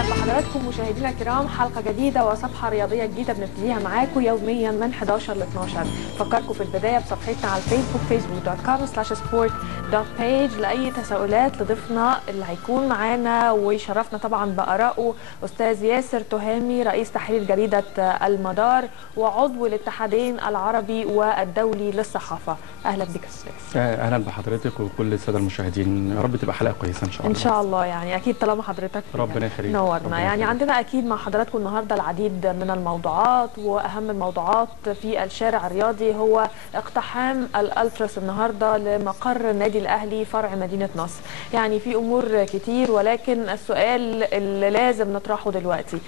اهلا بحضراتكم مشاهدينا الكرام، حلقه جديده وصفحه رياضيه جديده بنبتديها معاكم يوميا من 11 ل 12. فكركم في البدايه بصفحتنا على الفيسبوك facebook.com/sport.page لاي تساؤلات لضيفنا اللي هيكون معانا ويشرفنا طبعا بارائه استاذ ياسر تهامي، رئيس تحرير جريده المدار وعضو الاتحادين العربي والدولي للصحافه. اهلا بك استاذ. اهلا بحضرتك وكل الساده المشاهدين، يا رب تبقى حلقه كويسه ان شاء الله. ان شاء الله، يعني اكيد طالما حضرتك ربنا يخليك نورنا. يعني عندنا اكيد مع حضراتكم النهارده العديد من الموضوعات، واهم الموضوعات في الشارع الرياضي هو اقتحام الالتراس النهارده لمقر النادي الاهلي فرع مدينه نصر. يعني في امور كتير، ولكن السؤال اللي لازم نطرحه دلوقتي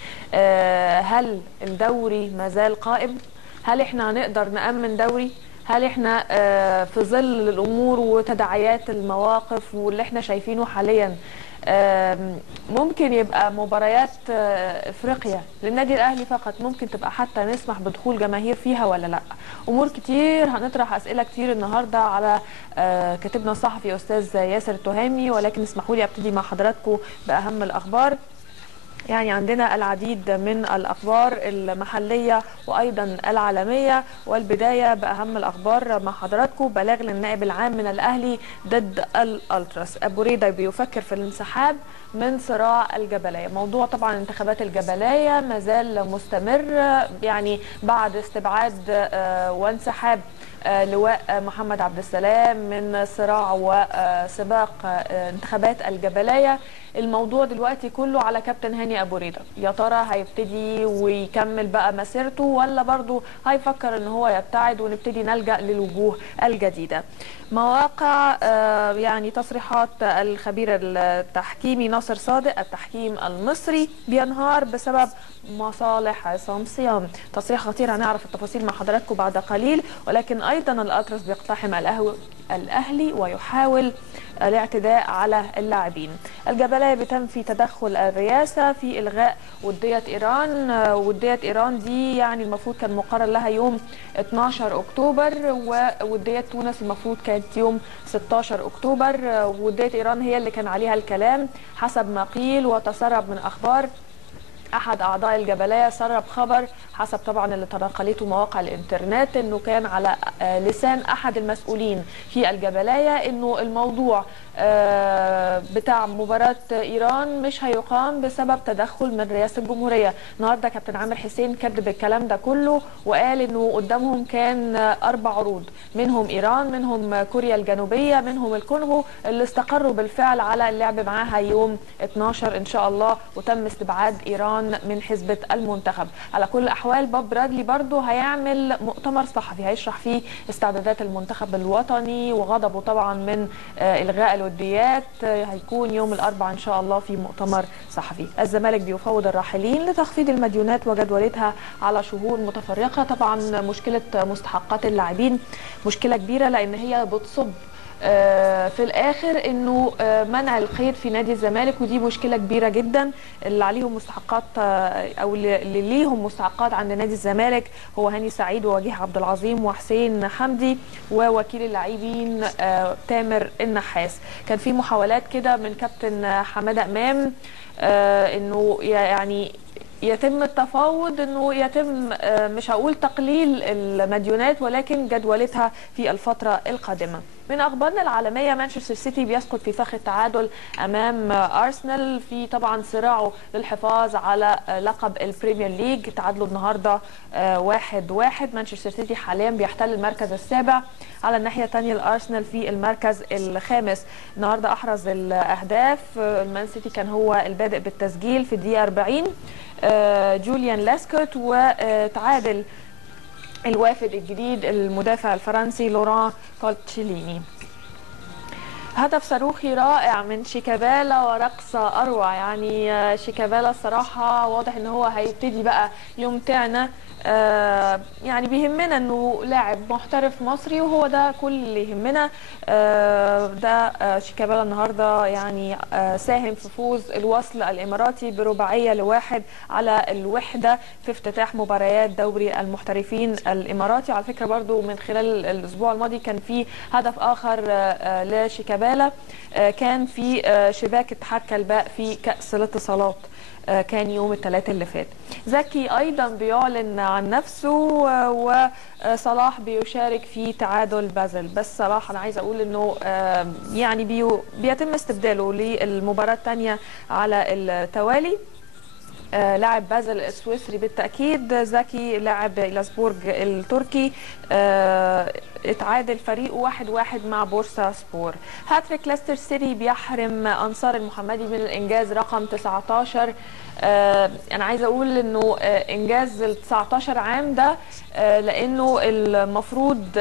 هل الدوري ما زال قائم؟ هل احنا هنقدر نأمن دوري؟ هل احنا في ظل الامور وتداعيات المواقف واللي احنا شايفينه حاليا ممكن يبقى مباريات افريقيا للنادي الاهلي فقط ممكن تبقى حتى نسمح بدخول جماهير فيها ولا لا؟ امور كتير، هنطرح اسئله كتير النهارده على كاتبنا الصحفي استاذ ياسر التهامي، ولكن اسمحوا لي ابتدي مع حضراتكم باهم الاخبار. يعني عندنا العديد من الأخبار المحلية وأيضا العالمية، والبداية بأهم الأخبار مع حضراتكم. بلاغ للنائب العام من الأهلي ضد الألتراس، أبو ريدة بيفكر في الانسحاب من صراع الجبلية. موضوع طبعا انتخابات الجبلية ما زال مستمر، يعني بعد استبعاد وانسحاب لواء محمد عبد السلام من صراع وسباق انتخابات الجبلية. الموضوع دلوقتي كله على كابتن هاني أبو ريدة، يا ترى هيبتدي ويكمل بقى مسيرته ولا برضه هيفكر ان هو يبتعد ونبتدي نلجأ للوجوه الجديدة. مواقع يعني تصريحات الخبير التحكيمي ناصر صادق، التحكيم المصري بينهار بسبب مصالح عصام صيام. تصريح خطير، هنعرف التفاصيل مع حضراتكم بعد قليل. ولكن ايضا الألتراس بيقتحم الأهلي ويحاول الاعتداء على اللاعبين. الجبلية بتنفي تدخل الرئاسة في إلغاء ودية إيران. ودية إيران دي يعني المفروض كان مقرر لها يوم 12 أكتوبر، وودية تونس المفروض كانت يوم 16 أكتوبر. ودية إيران هي اللي كان عليها الكلام حسب ما قيل وتسرب من أخبار. أحد أعضاء الجبلية سرب خبر حسب طبعا اللي تناقلته مواقع الإنترنت إنه كان على لسان أحد المسؤولين في الجبلية إنه الموضوع بتاع مباراة إيران مش هيقام بسبب تدخل من رئاسة الجمهورية. النهارده كابتن عامر حسين كذب الكلام ده كله وقال إنه قدامهم كان 4 عروض، منهم إيران، منهم كوريا الجنوبية، منهم الكونغو، اللي استقروا بالفعل على اللعب معاها يوم 12 إن شاء الله، وتم استبعاد إيران من حزبة المنتخب. على كل الأحوال بوب برادلي برضو هيعمل مؤتمر صحفي هيشرح فيه استعدادات المنتخب الوطني وغضبه طبعا من إلغاء الوديات. هيكون يوم الأربعاء إن شاء الله في مؤتمر صحفي. الزمالك بيفوض الراحلين لتخفيض المديونات وجدولتها على شهور متفرقة. طبعا مشكلة مستحقات اللاعبين مشكلة كبيرة، لأن هي بتصب في الاخر انه منع القيد في نادي الزمالك، ودي مشكله كبيره جدا. اللي عليهم مستحقات او اللي ليهم مستحقات عند نادي الزمالك هو هاني سعيد ووجيه عبد العظيم وحسين حمدي ووكيل اللاعبين تامر النحاس. كان في محاولات كده من كابتن حماده امام انه يعني يتم التفاوض، انه يتم مش هقول تقليل المديونات ولكن جدولتها في الفتره القادمه. من اخبارنا العالميه، مانشستر سيتي بيسقط في فخ التعادل امام ارسنال في طبعا صراعه للحفاظ على لقب البريمير ليج. تعادلوا النهارده 1-1. مانشستر سيتي حاليا بيحتل المركز السابع. على الناحيه الثانيه الارسنال في المركز الخامس. النهارده احرز الاهداف المان سيتي، كان هو البادئ بالتسجيل في الدقيقه 40 جوليان لاسكوت، وتعادل الوافد الجديد المدافع الفرنسي لوران كولتشيليني. هدف صاروخي رائع من شيكابالا ورقصة أروع. يعني شيكابالا الصراحة واضح ان هو هيبتدي بقى يمتعنا. يعني بيهمنا انه لاعب محترف مصري، وهو ده كل اللي يهمنا. ده شيكابالا النهارده يعني ساهم في فوز الوصل الاماراتي برباعيه ل1 على الوحده في افتتاح مباريات دوري المحترفين الاماراتي. على فكره برضو من خلال الاسبوع الماضي كان في هدف اخر لشيكابالا شيكابالا كان في شباك اتحاد كلباء في كأس الاتصالات، كان يوم الثلاثاء اللي فات. زكي ايضا بيعلن عن نفسه، وصلاح بيشارك في تعادل بازل. بس صلاح انا عايزه اقول انه يعني بيتم استبداله للمباراه الثانيه على التوالي. لاعب بازل السويسري بالتأكيد. زكي لاعب إلاسبورغ التركي، اتعادل فريقه 1-1 مع بورصة سبور. هاتريك ليستر سيتي بيحرم أنصار المحمدي من الإنجاز رقم 19. أنا عايزة أقول إنه إنجاز ال 19 عام ده، لأنه المفروض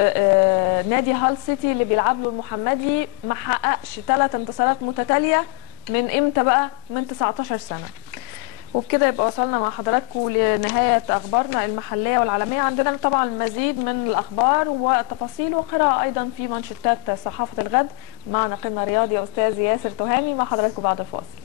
نادي هال سيتي اللي بيلعب له المحمدي ما حققش 3 انتصارات متتالية من إمتى بقى؟ من 19 سنة. وبكده يبقى وصلنا مع حضراتكم لنهاية أخبارنا المحلية والعالمية. عندنا طبعا المزيد من الأخبار والتفاصيل وقراءة أيضا في منشطات صحافة الغد مع ناقدنا الرياضي أستاذ ياسر تهامي. مع حضراتكم بعد الفاصل.